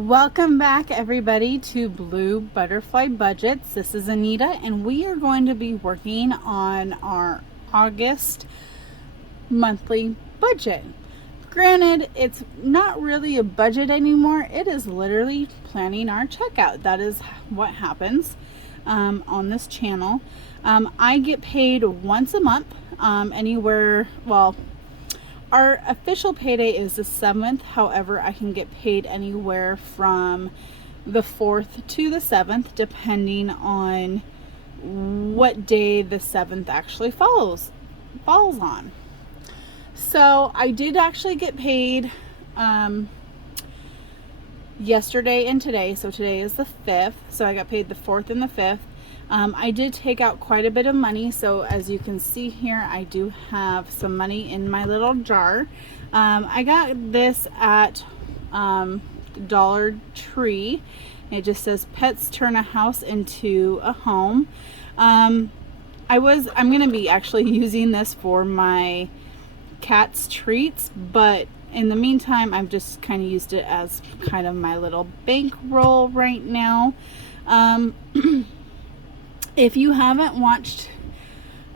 Welcome back, everybody, to Blue Butterfly Budgets. This is Anita, and we are going to be working on our August monthly budget. Granted, it's not really a budget anymore. It is literally planning our checkout. That is what happens on this channel. I get paid once a month, our official payday is the 7th. However, I can get paid anywhere from the 4th to the 7th, depending on what day the 7th actually falls on. So I did actually get paid yesterday and today. So today is the 5th. So I got paid the 4th and the 5th. I did take out quite a bit of money, so as you can see here, I do have some money in my little jar. I got this at Dollar Tree. It just says pets turn a house into a home. I'm going to be actually using this for my cat's treats, but in the meantime, I've just kind of used it as kind of my little bankroll right now. If you haven't watched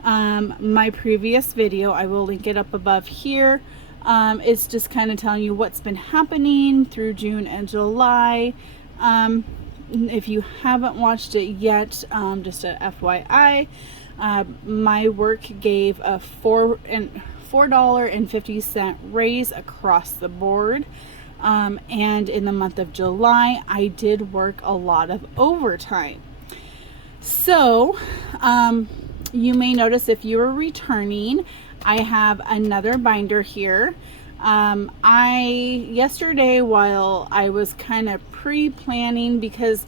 my previous video, I will link it up above here. It's just kind of telling you what's been happening through June and July. If you haven't watched it yet, just a FYI, my work gave a $4.50 raise across the board. And in the month of July, I did work a lot of overtime. So, you may notice if you are returning, I have another binder here. Yesterday, while I was kind of pre-planning, because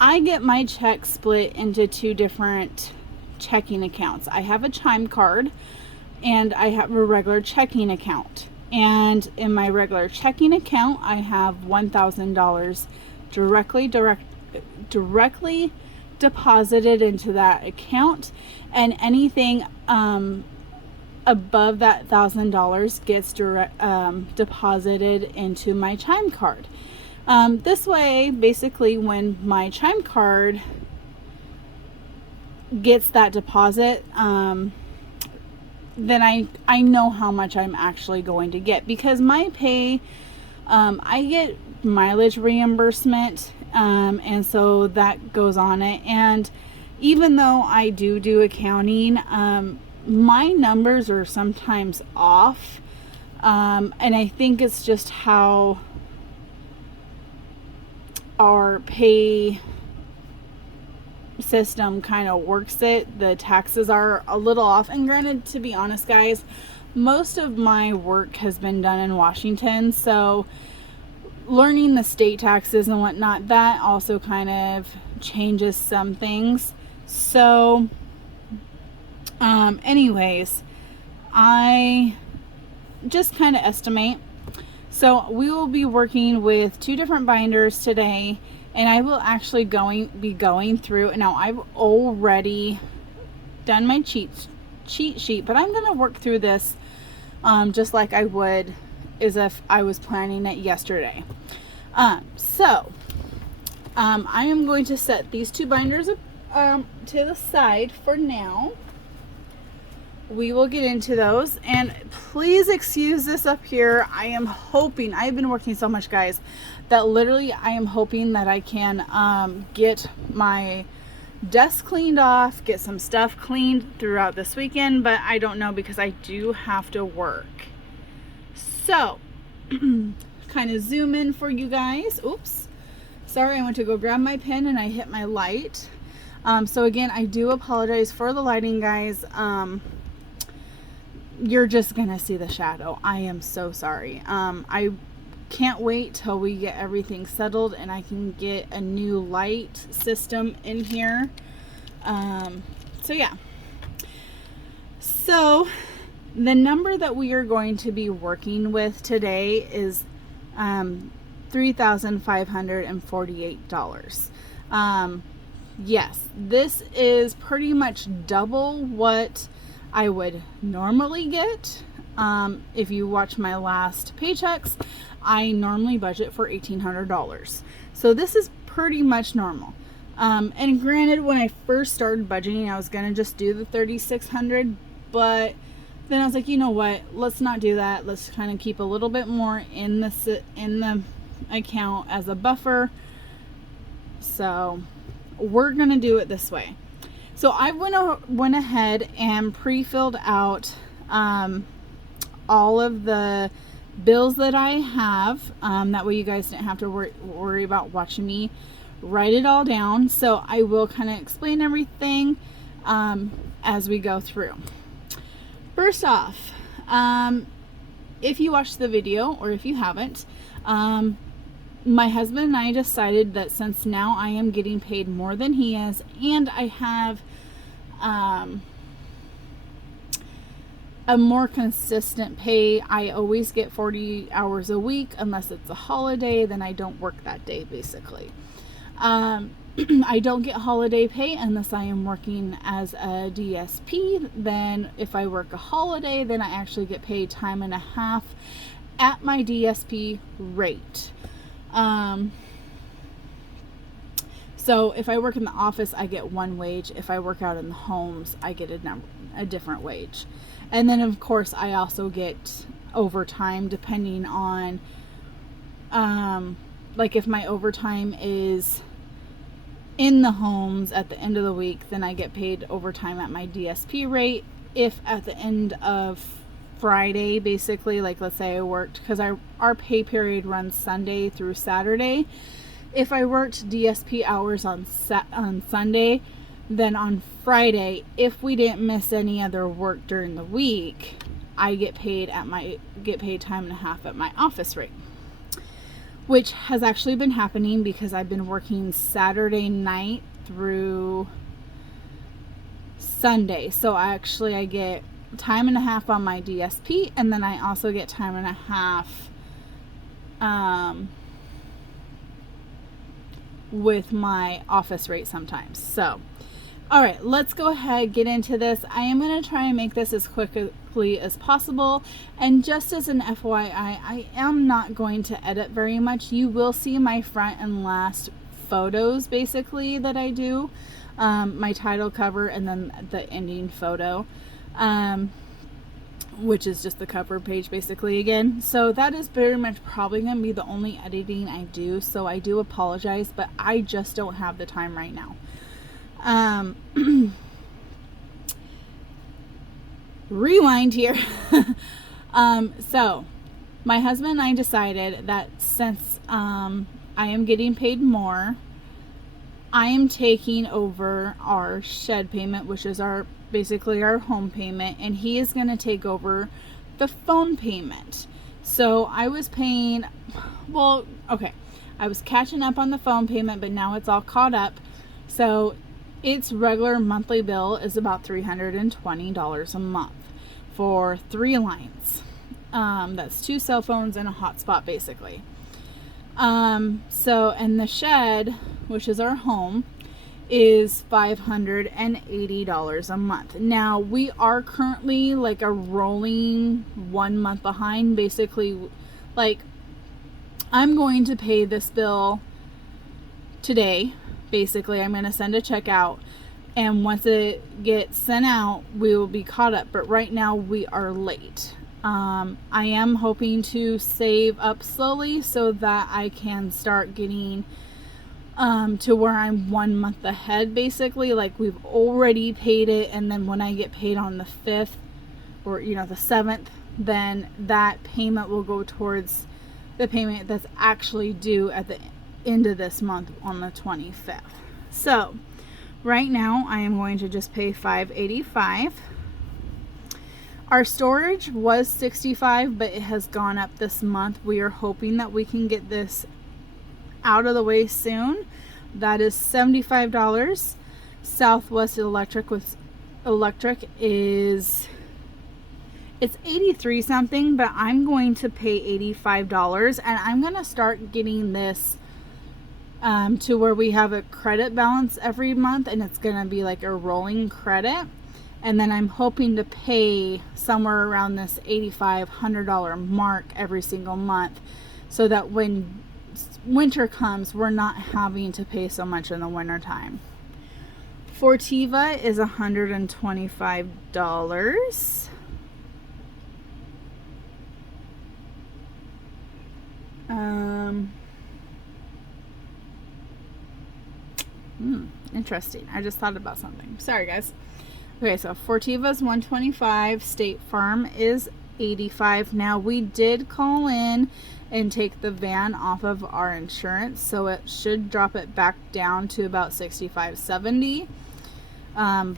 I get my check split into two different checking accounts. I have a Chime card and I have a regular checking account. And in my regular checking account, I have $1,000 directly deposited into that account, and anything above that $1,000 gets deposited into my Chime card. This way, basically, when my Chime card gets that deposit, then I know how much I'm actually going to get, because my pay, I get mileage reimbursement, and so that goes on it. And even though I do accounting, my numbers are sometimes off, and I think it's just how our pay system kind of works it. The taxes are a little off, and granted, to be honest, guys, most of my work has been done in Washington, so learning the state taxes and whatnot, that also kind of changes some things. So anyways, I just kind of estimate. So we will be working with two different binders today, and I will actually be going through. Now, I've already done my cheat sheet, but I'm going to work through this just like I would as if I was planning it yesterday. I am going to set these two binders to the side for now. We will get into those, and please excuse this up here. I am hoping, I've been working so much, guys, that literally I am hoping that I can get my desk cleaned off, get some stuff cleaned throughout this weekend, but I don't know, because I do have to work. So, kind of zoom in for you guys. Oops. Sorry, I went to go grab my pen and I hit my light. So again, I do apologize for the lighting, guys. You're just going to see the shadow. I am so sorry. I can't wait till we get everything settled and I can get a new light system in here. Yeah. So the number that we are going to be working with today is $3,548. Yes, this is pretty much double what I would normally get. If you watch my last paychecks, I normally budget for $1,800. So this is pretty much normal. And granted, when I first started budgeting, I was going to just do the $3,600, but then I was like, you know what, let's not do that. Let's kind of keep a little bit more in the account as a buffer. So we're going to do it this way. So I went ahead and pre-filled out all of the bills that I have. That way you guys didn't have to worry about watching me write it all down. So I will kind of explain everything as we go through. First off, if you watched the video or if you haven't, my husband and I decided that since now I am getting paid more than he is, and I have a more consistent pay. I always get 40 hours a week unless it's a holiday, then I don't work that day basically. I don't get holiday pay unless I am working as a DSP. Then if I work a holiday, then I actually get paid time and a half at my DSP rate. So if I work in the office, I get one wage. If I work out in the homes, I get a different wage. And then of course I also get overtime depending on, like if my overtime is in the homes at the end of the week, then I get paid overtime at my DSP rate. If at the end of Friday, basically, like let's say I worked, because our pay period runs Sunday through Saturday. If I worked DSP hours on Sunday, then on Friday, if we didn't miss any other work during the week, I get paid time and a half at my office rate, which has actually been happening because I've been working Saturday night through Sunday. So I get time and a half on my DSP, and then I also get time and a half with my office rate sometimes. So all right, let's go ahead, get into this. I am going to try and make this as quickly as possible. And just as an FYI, I am not going to edit very much. You will see my front and last photos basically that I do. My title cover and then the ending photo, which is just the cover page basically again. So that is very much probably going to be the only editing I do. So I do apologize, but I just don't have the time right now. Rewind here. So my husband and I decided that since I am getting paid more, I am taking over our shed payment, which is basically our home payment, and he is going to take over the phone payment. So I was paying, I was catching up on the phone payment, but now it's all caught up. So its regular monthly bill is about $320 a month for 3 lines. That's 2 cell phones and a hotspot basically. So, and the shed, which is our home, is $580 a month. Now we are currently like a rolling 1 month behind. Basically, like I'm going to pay this bill today. Basically, I'm going to send a check out, and once it gets sent out, we will be caught up. But right now we are late. I am hoping to save up slowly so that I can start getting to where I'm 1 month ahead, basically. Like we've already paid it, and then when I get paid on the 5th or the 7th, then that payment will go towards the payment that's actually due at the end of this month on the 25th. So right now I am going to just pay $585. Our storage was $65, but it has gone up this month. We are hoping that we can get this out of the way soon. That is $75. Southwest Electric is, it's 83 something, but I'm going to pay $85, and I'm going to start getting this to where we have a credit balance every month, and it's going to be like a rolling credit. And then I'm hoping to pay somewhere around this $8,500 mark every single month, so that when winter comes, we're not having to pay so much in the winter time. Fortiva is $125. Interesting. I just thought about something. Sorry, guys. Okay, so Fortiva is $125. State Farm is $85. Now, we did call in and take the van off of our insurance, so it should drop it back down to about $65, $70.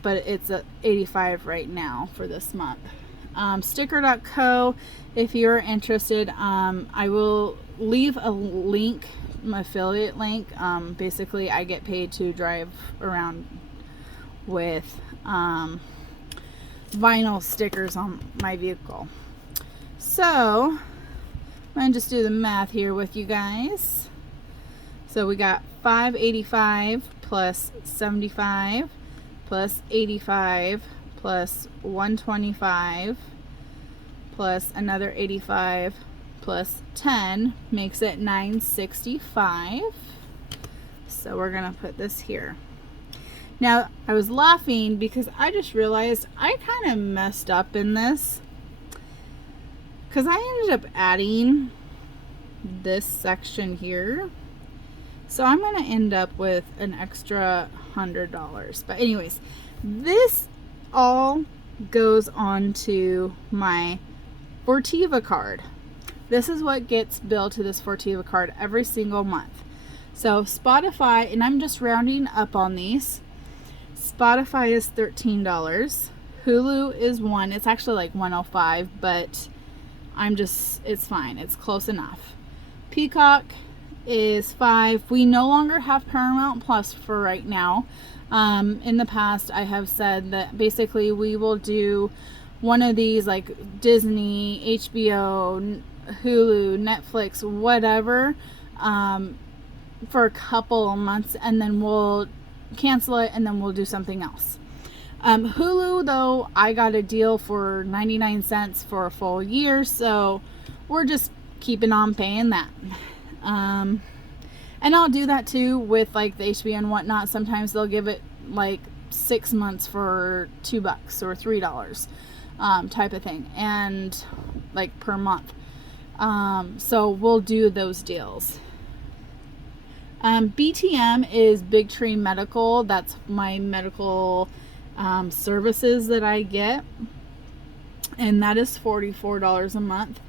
But it's at $85 right now for this month. Sticker.co, if you're interested, I will leave a link, an affiliate link. Basically, I get paid to drive around with vinyl stickers on my vehicle. So I'm going to just do the math here with you guys. So we got $585 plus $75 plus $85 plus $125 plus another $85 plus $10 makes it $965. So we're going to put this here. Now, I was laughing because I just realized I kind of messed up in this, because I ended up adding this section here. So I'm going to end up with an extra $100. But anyways, this all goes on to my Fortiva card. This is what gets billed to this Fortiva card every single month. So Spotify, and I'm just rounding up on these. Spotify is $13. Hulu is $1. It's actually like $105, but it's fine. It's close enough. Peacock is $5. We no longer have Paramount Plus for right now. In the past, I have said that basically we will do one of these, like Disney, HBO, Hulu, Netflix, whatever, for a couple of months, and then we'll cancel it, and then we'll do something else. Hulu, though, I got a deal for 99 cents for a full year, so we're just keeping on paying that. And I'll do that too with like the HBO and whatnot. Sometimes they'll give it like 6 months for $2 or $3, type of thing, and like per month. So we'll do those deals. BTM is Big Tree Medical. That's my medical services that I get, and that is $44 a month.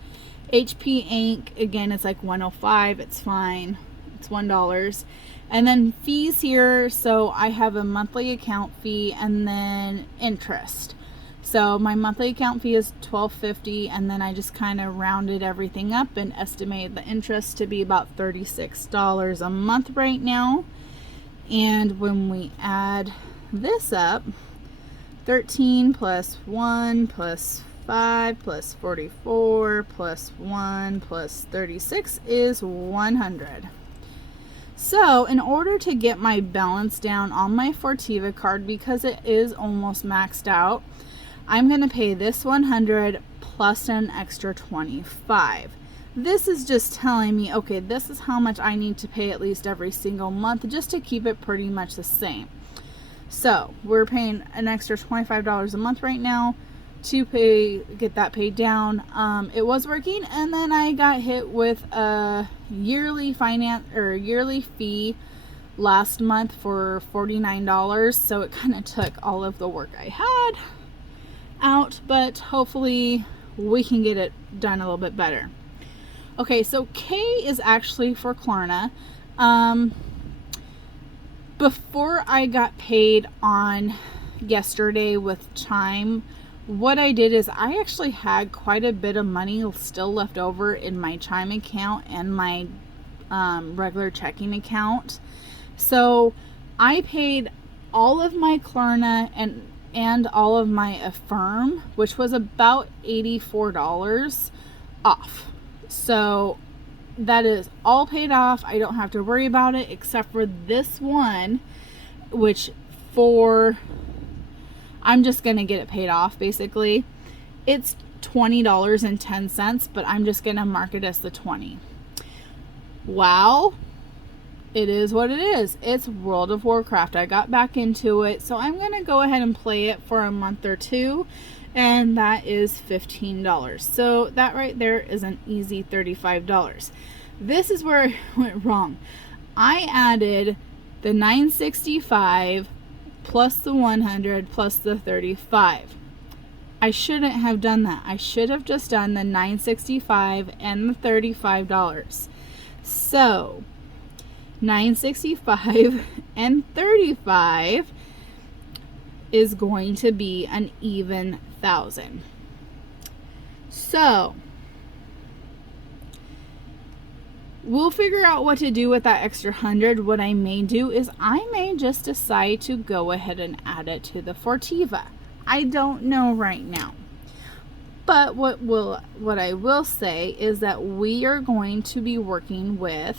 HP Inc., again, it's like $105. It's fine. It's $1. And then fees here, so I have a monthly account fee and then interest. So my monthly account fee is $12.50, and then I just kind of rounded everything up and estimated the interest to be about $36 a month right now. And when we add this up, 13 plus 1 plus 5 plus 44 plus 1 plus 36 is 100. So in order to get my balance down on my Fortiva card, because it is almost maxed out, I'm going to pay this 100 plus an extra 25. This is just telling me, okay, this is how much I need to pay at least every single month just to keep it pretty much the same. So we're paying an extra $25 a month right now to get that paid down. It was working, and then I got hit with a yearly fee last month for $49. So it kind of took all of the work I had out, but hopefully we can get it done a little bit better. Okay, so K is actually for Klarna. Before I got paid on yesterday with Chime, what I did is I actually had quite a bit of money still left over in my Chime account and my regular checking account. So I paid all of my Klarna and all of my Affirm, which was about $84 off. So that is all paid off. I don't have to worry about it, except for this one, which I'm just going to get it paid off basically. It's $20.10, but I'm just going to mark it as the 20. Wow. It is what it is. It's World of Warcraft. I got back into it, so I'm going to go ahead and play it for a month or two, and that is $15. So that right there is an easy $35. This is where I went wrong. I added the $9.65 plus the $100 plus the $35. I shouldn't have done that. I should have just done the $9.65 and the $35. So $9.65 and $35 is going to be an even 1,000. So we'll figure out what to do with that extra 100. What I may do is I may just decide to go ahead and add it to the Fortiva. I don't know right now. But what I will say is that we are going to be working with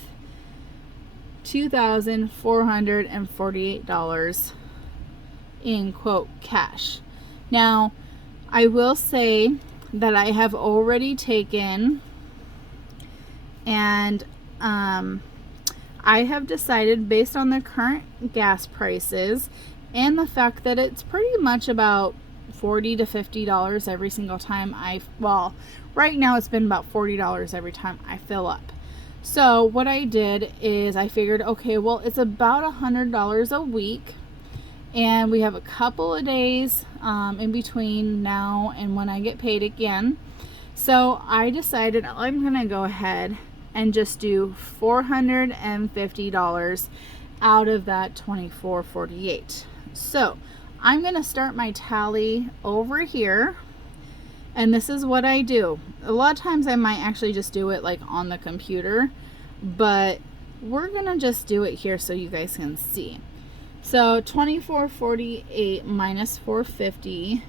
$2,448 in quote cash. Now, I will say that I have already taken and I have decided, based on the current gas prices and the fact that it's pretty much about $40 to $50 every single time right now it's been about $40 every time I fill up. So what I did is I figured, okay, well, it's about $100 a week, and we have a couple of days in between now and when I get paid again. So I decided I'm gonna go ahead and just do $450 out of that $24.48. So I'm gonna start my tally over here, and this is what I do. A lot of times I might actually just do it like on the computer, but we're gonna just do it here so you guys can see. So $24.48 minus $450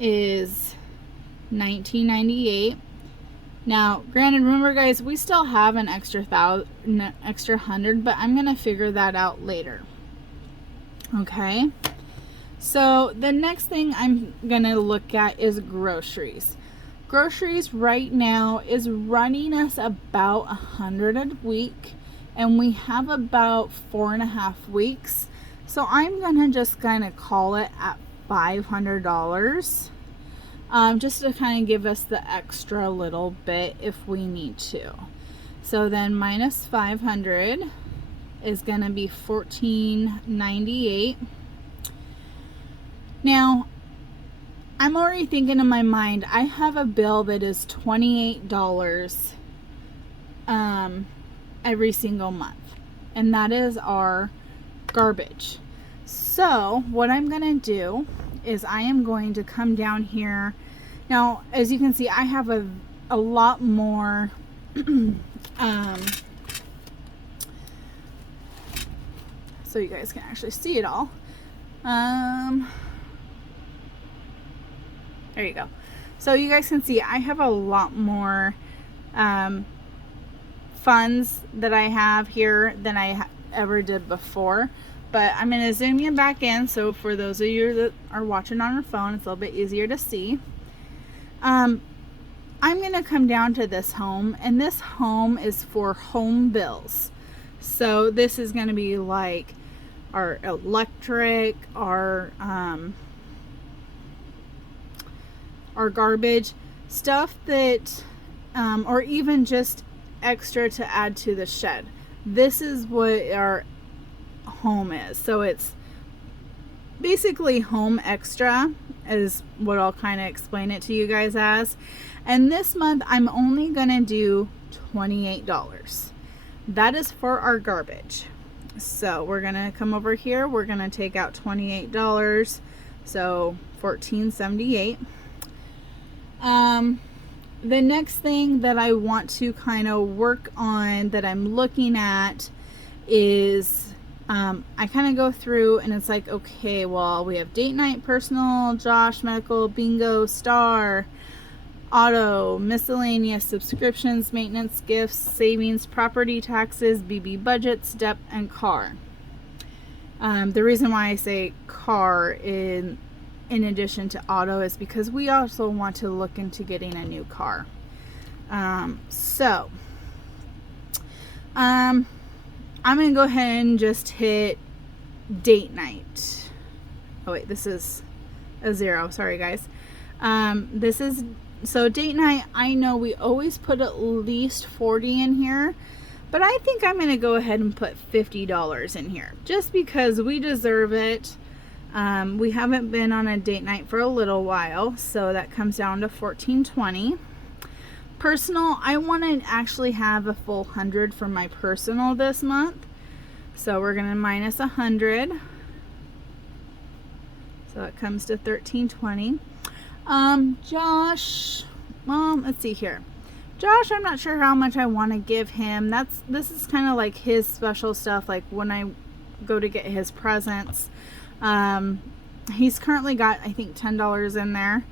is $19.98. Now, granted, remember guys, we still have an extra 100, but I'm gonna figure that out later. Okay, so the next thing I'm gonna look at is groceries. Groceries right now is running us about 100 a week, and we have about 4.5 weeks. So I'm gonna just kind of call it at $500. Just to kind of give us the extra little bit if we need to. So then minus 500 is going to be $14.98. Now, I'm already thinking in my mind, I have a bill that is $28 every single month, and that is our garbage. So what I'm going to do is I am going to come down here. Now, as you can see, I have a lot more so you guys can actually see it all. There you go. So you guys can see I have a lot more funds that I have here than I ever did before. But I'm going to zoom you back in, so for those of you that are watching on your phone, it's a little bit easier to see. I'm going to come down to this home, and this home is for home bills. So this is going to be like our electric, our garbage, stuff that, or even just extra to add to the shed. This is what our home is. So it's basically home extra is what I'll kind of explain it to you guys as. And this month I'm only gonna do $28. That is for our garbage. So we're gonna come over here, we're gonna take out $28, so $14.78. The next thing that I want to kind of work on that I'm looking at is I kind of go through and it's like, okay, well, we have date night, personal, Josh, medical, bingo, star, auto, miscellaneous, subscriptions, maintenance, gifts, savings, property taxes, BB budget, step, and car. The reason why I say car in addition to auto is because we also want to look into getting a new car. I'm going to go ahead and just hit date night. Oh wait, this is a 0. Sorry guys. This is, so date night, I know we always put at least 40 in here, but I think I'm going to go ahead and put $50 in here just because we deserve it. We haven't been on a date night for a little while, so that comes down to $14.20. Personal, I want to actually have a full 100 for my personal this month, so we're going to minus 100, so it comes to $13.20. Josh, let's see here. Josh, I'm not sure how much I want to give him. This is kind of like his special stuff, like when I go to get his presents. He's currently got, I think, $10 in there.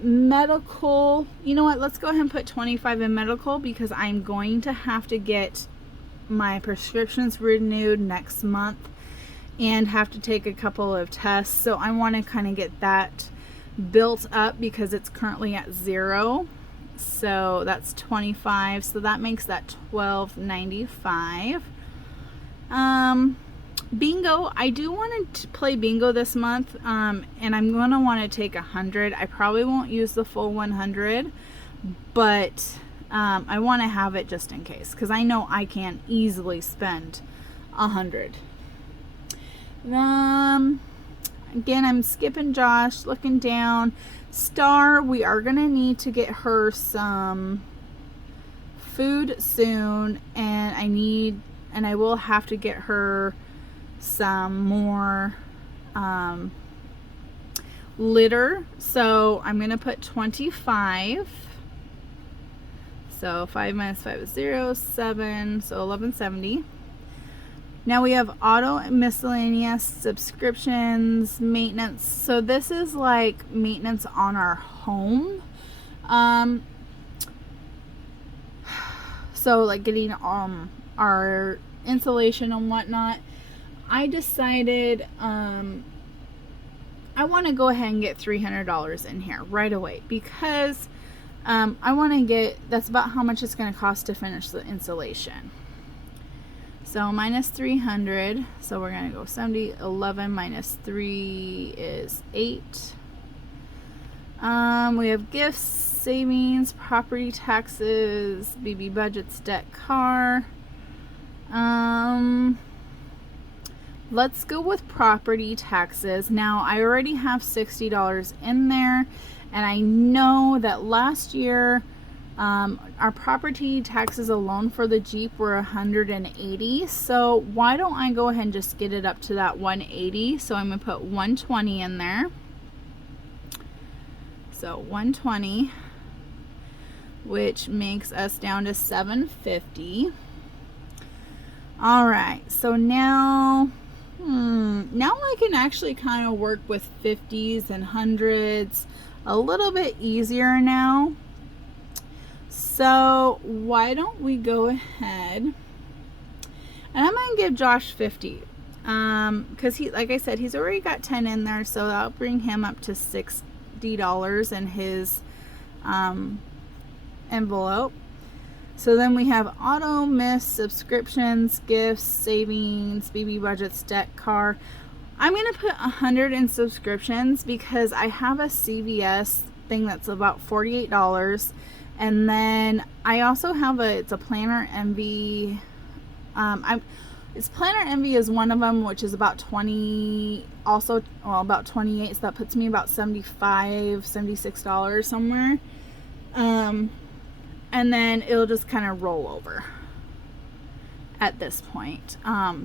Medical, you know what, let's go ahead and put 25 in medical because I'm going to have to get my prescriptions renewed next month and have to take a couple of tests, so I want to kind of get that built up because it's currently at 0. So that's 25, so that makes that $12.95. Bingo, I do want to play bingo this month, and I'm going to want to take 100. I probably won't use the full 100, but I want to have it just in case because I know I can easily spend 100. Again, I'm skipping Josh, looking down. Star, we are going to need to get her some food soon, and I will have to get her some more litter, so I'm going to put 25. So 5 minus 5 is 0, 7, so 1170. Now we have auto and miscellaneous, subscriptions, maintenance. So this is like maintenance on our home. So like getting our insulation and whatnot. I decided I want to go ahead and get $300 in here right away because I want to get, that's about how much it's going to cost to finish the insulation. So minus 300, so we're going to go 70, 11 minus 3 is 8. We have gifts, savings, property taxes, BB budgets, debt, car. Let's go with property taxes. Now I already have $60 in there, and I know that last year our property taxes alone for the Jeep were $180. So why don't I go ahead and just get it up to that $180? So I'm gonna put $120 in there. So $120, which makes us down to $750. All right, so now I can actually kind of work with 50s and 100s a little bit easier now. So why don't we go ahead, and I'm going to give Josh 50 because he, like I said, he's already got 10 in there, so that'll bring him up to $60 in his envelope. So then we have auto, miss, subscriptions, gifts, savings, BB budgets, debt, car. I'm going to put 100 in subscriptions because I have a CVS thing that's about $48. And then I also have it's a Planner Envy. It's Planner Envy is one of them, which is about 20, also, well, about 28. So that puts me about $75, $76 somewhere. And then it'll just kind of roll over at this point.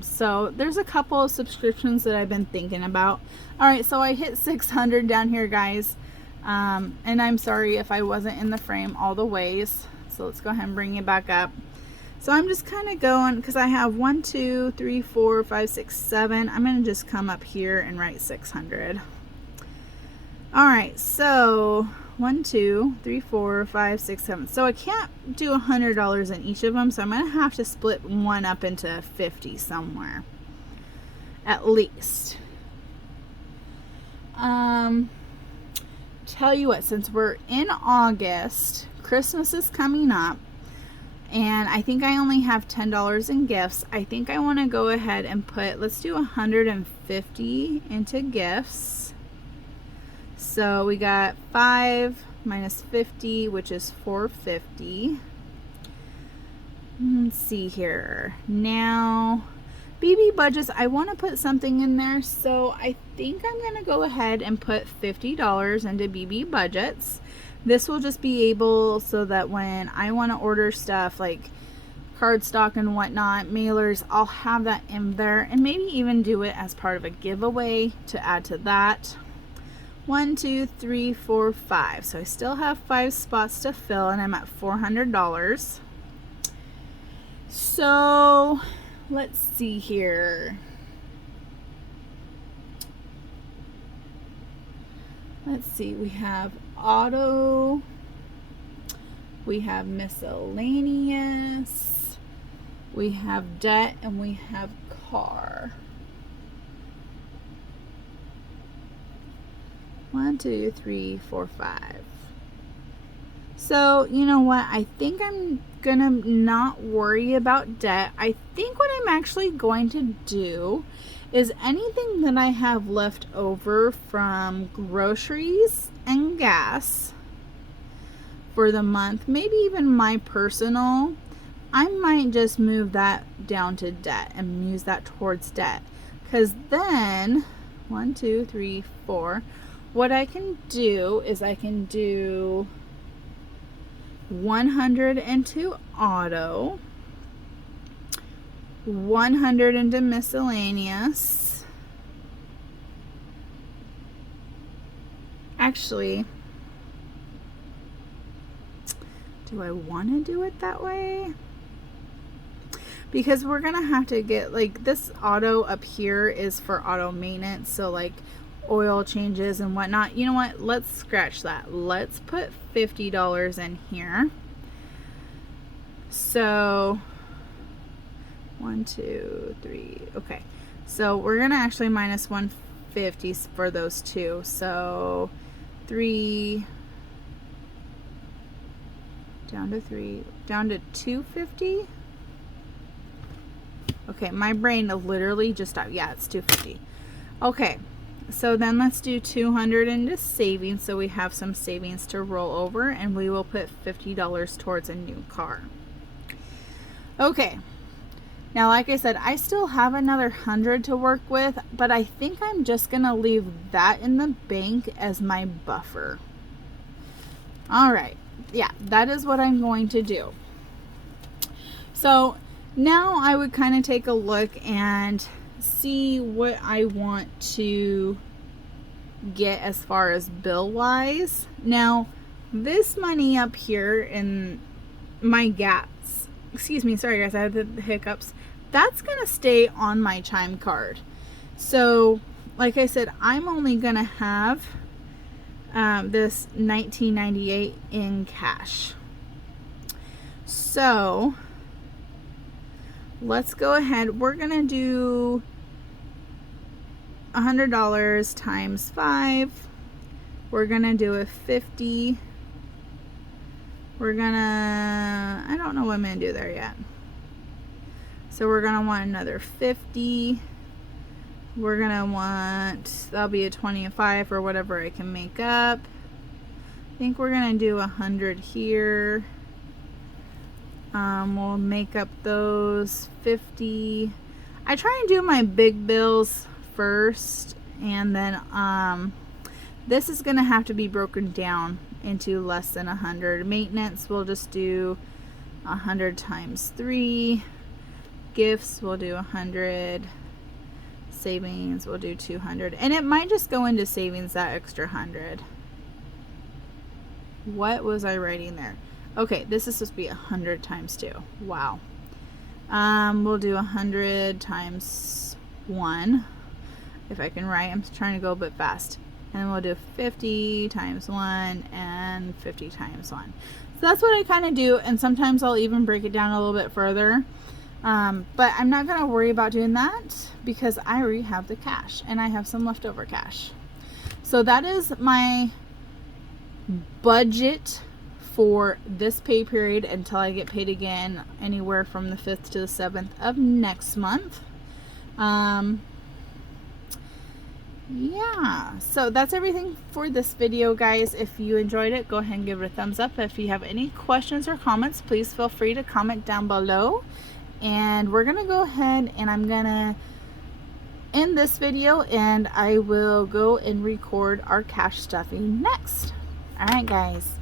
So there's a couple of subscriptions that I've been thinking about. All right, so I hit 600 down here, guys. And I'm sorry if I wasn't in the frame all the ways. So let's go ahead and bring it back up. So I'm just kind of going, because I have 1, 2, 3, 4, 5, 6, 7. I'm going to just come up here and write 600. All right, so 1, 2, 3, 4, 5, 6, 7. So I can't do $100 in each of them, so I'm going to have to split one up into 50 somewhere. at least. Tell you what, since we're in August, Christmas is coming up, and I think I only have $10 in gifts. I think I want to go ahead and put, let's do 150 into gifts. So we got 5 minus 50, which is 450. Let's see here. Now, BB budgets, I want to put something in there, so I think I'm going to go ahead and put $50 into BB budgets. This will just be able so that when I want to order stuff like cardstock and whatnot, mailers, I'll have that in there, and maybe even do it as part of a giveaway to add to that. 1, 2, 3, 4, 5. So I still have 5 spots to fill, and I'm at $400. So let's see here. Let's see, we have auto, we have miscellaneous, we have debt, and we have car. 1, 2, 3, 4, 5. So, you know what? I think I'm gonna not worry about debt. I think what I'm actually going to do is anything that I have left over from groceries and gas for the month, maybe even my personal, I might just move that down to debt and use that towards debt. Because then, 1, 2, 3, 4, what I can do is I can do 100 into auto, 100 into miscellaneous. Actually, do I want to do it that way? Because we're gonna have to get, like, this auto up here is for auto maintenance, so like oil changes and whatnot. You know what, let's scratch that. Let's put $50 in here. So 1, 2, 3. Okay, so we're gonna actually minus 150 for those two. So 3 down to 3 down to 250. Okay, my brain literally just stopped. Yeah, it's 250. Okay, so then let's do 200 into savings, so we have some savings to roll over, and we will put $50 towards a new car. Okay, now like I said, I still have another 100 to work with, but I think I'm just gonna leave that in the bank as my buffer. All right, yeah, that is what I'm going to do. So now I would kind of take a look and see what I want to get as far as bill wise. Now this money up here in my gas, excuse me, sorry guys, I had the hiccups, that's gonna stay on my chime card. So like I said, I'm only gonna have this $19.98 in cash. So let's go ahead, we're gonna do $100 times 5. We're gonna do a 50. We're gonna, I don't know what I'm gonna do there yet. So we're gonna want another 50. We're gonna want, that'll be a 25 or whatever I can make up. I think we're gonna do 100 here. We'll make up those 50. I try and do my big bills first, and then this is gonna have to be broken down into less than 100. Maintenance, we'll just do 100 times 3. Gifts, we'll do 100. Savings, we'll do 200, and it might just go into savings, that extra 100. What was I writing there? Okay, this is supposed to be 100 times 2. Wow. We'll do 100 times 1. If I can write, I'm trying to go a bit fast. And then we'll do 50 times 1 and 50 times 1. So that's what I kind of do, and sometimes I'll even break it down a little bit further. But I'm not going to worry about doing that because I already have the cash and I have some leftover cash. So that is my budget for this pay period until I get paid again, anywhere from the 5th to the 7th of next month. Yeah, so that's everything for this video, guys. If you enjoyed it, go ahead and give it a thumbs up. If you have any questions or comments, please feel free to comment down below. And we're gonna go ahead and I'm gonna end this video, and I will go and record our cash stuffing next. All right, guys.